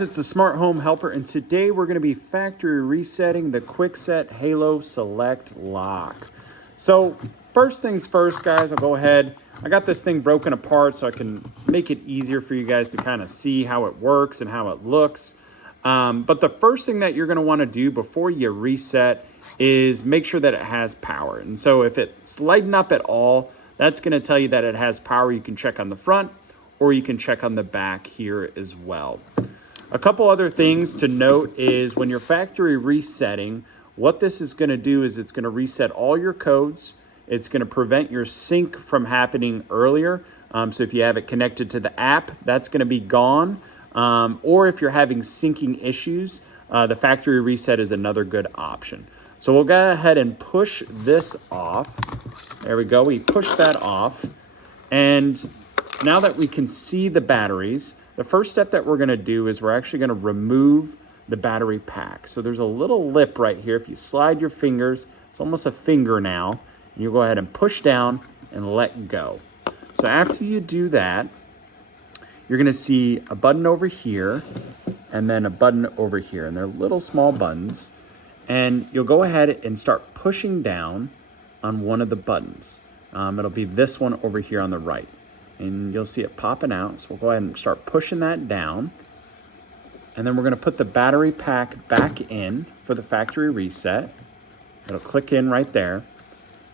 It's the Smart Home Helper, and today we're going to be factory resetting the Kwikset Halo Select lock. So first things first, guys, I'll go ahead. I got this thing broken apart so I can make it easier for you guys to kind of see how it works and how it looks. But the first thing that you're going to want to do before you reset is make sure that it has power. And so if it's lighting up at all, that's going to tell you that it has power. You can check on the front or you can check on the back here as well. A couple other things to note is when you're factory resetting, what this is going to do is it's going to reset all your codes. It's going to prevent your sync from happening earlier. So if you have it connected to the app, that's going to be gone. Or if you're having syncing issues, the factory reset is another good option. So we'll go ahead and push this off. There we go. We push that off. And now that we can see the batteries, the first step that we're going to do is we're actually going to remove the battery pack. So there's a little lip right here. If you slide your fingers, it's almost a finger now, and you go ahead and push down and let go. So after you do that, you're going to see a button over here and then a button over here, and they're little small buttons. And you'll go ahead and start pushing down on one of the buttons. It'll be this one over here on the right. And you'll see it popping out. So we'll go ahead and start pushing that down. And then we're going to put the battery pack back in for the factory reset. It'll click in right there.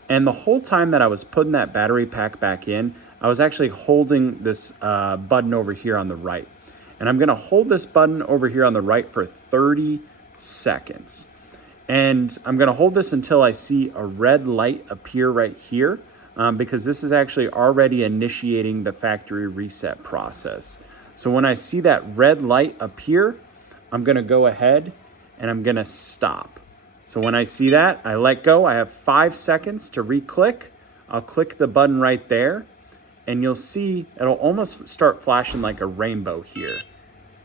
And the whole time that I was putting that battery pack back in, I was actually holding this button over here on the right. And I'm going to hold this button over here on the right for 30 seconds. And I'm going to hold this until I see a red light appear right here. Because this is actually already initiating the factory reset process. So when I see that red light appear, I'm gonna go ahead and I'm gonna stop. So when I see that, I let go. I have 5 seconds to re-click. I'll click the button right there, and you'll see it'll almost start flashing like a rainbow here.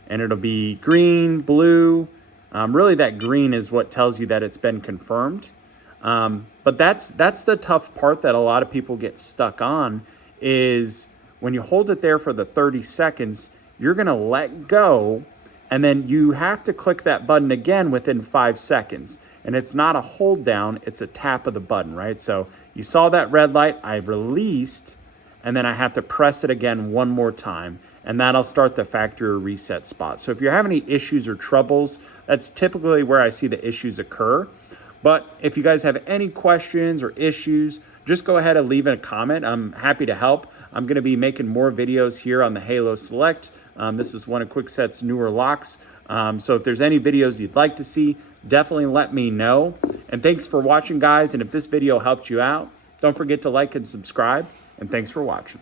And it'll be green, blue. Really that green is what tells you that it's been confirmed. But that's the tough part that a lot of people get stuck on is when you hold it there for the 30 seconds, you're going to let go, and then you have to click that button again within 5 seconds. And it's not a hold down, it's a tap of the button, right? So you saw that red light, I released, and then I have to press it again one more time, and that'll start the factory reset spot. So if you're having any issues or troubles, that's typically where I see the issues occur. But if you guys have any questions or issues, just go ahead and leave a comment. I'm happy to help. I'm going to be making more videos here on the Halo Select. This is one of Kwikset's newer locks. So if there's any videos you'd like to see, definitely let me know. And thanks for watching, guys. And if this video helped you out, don't forget to like and subscribe. And thanks for watching.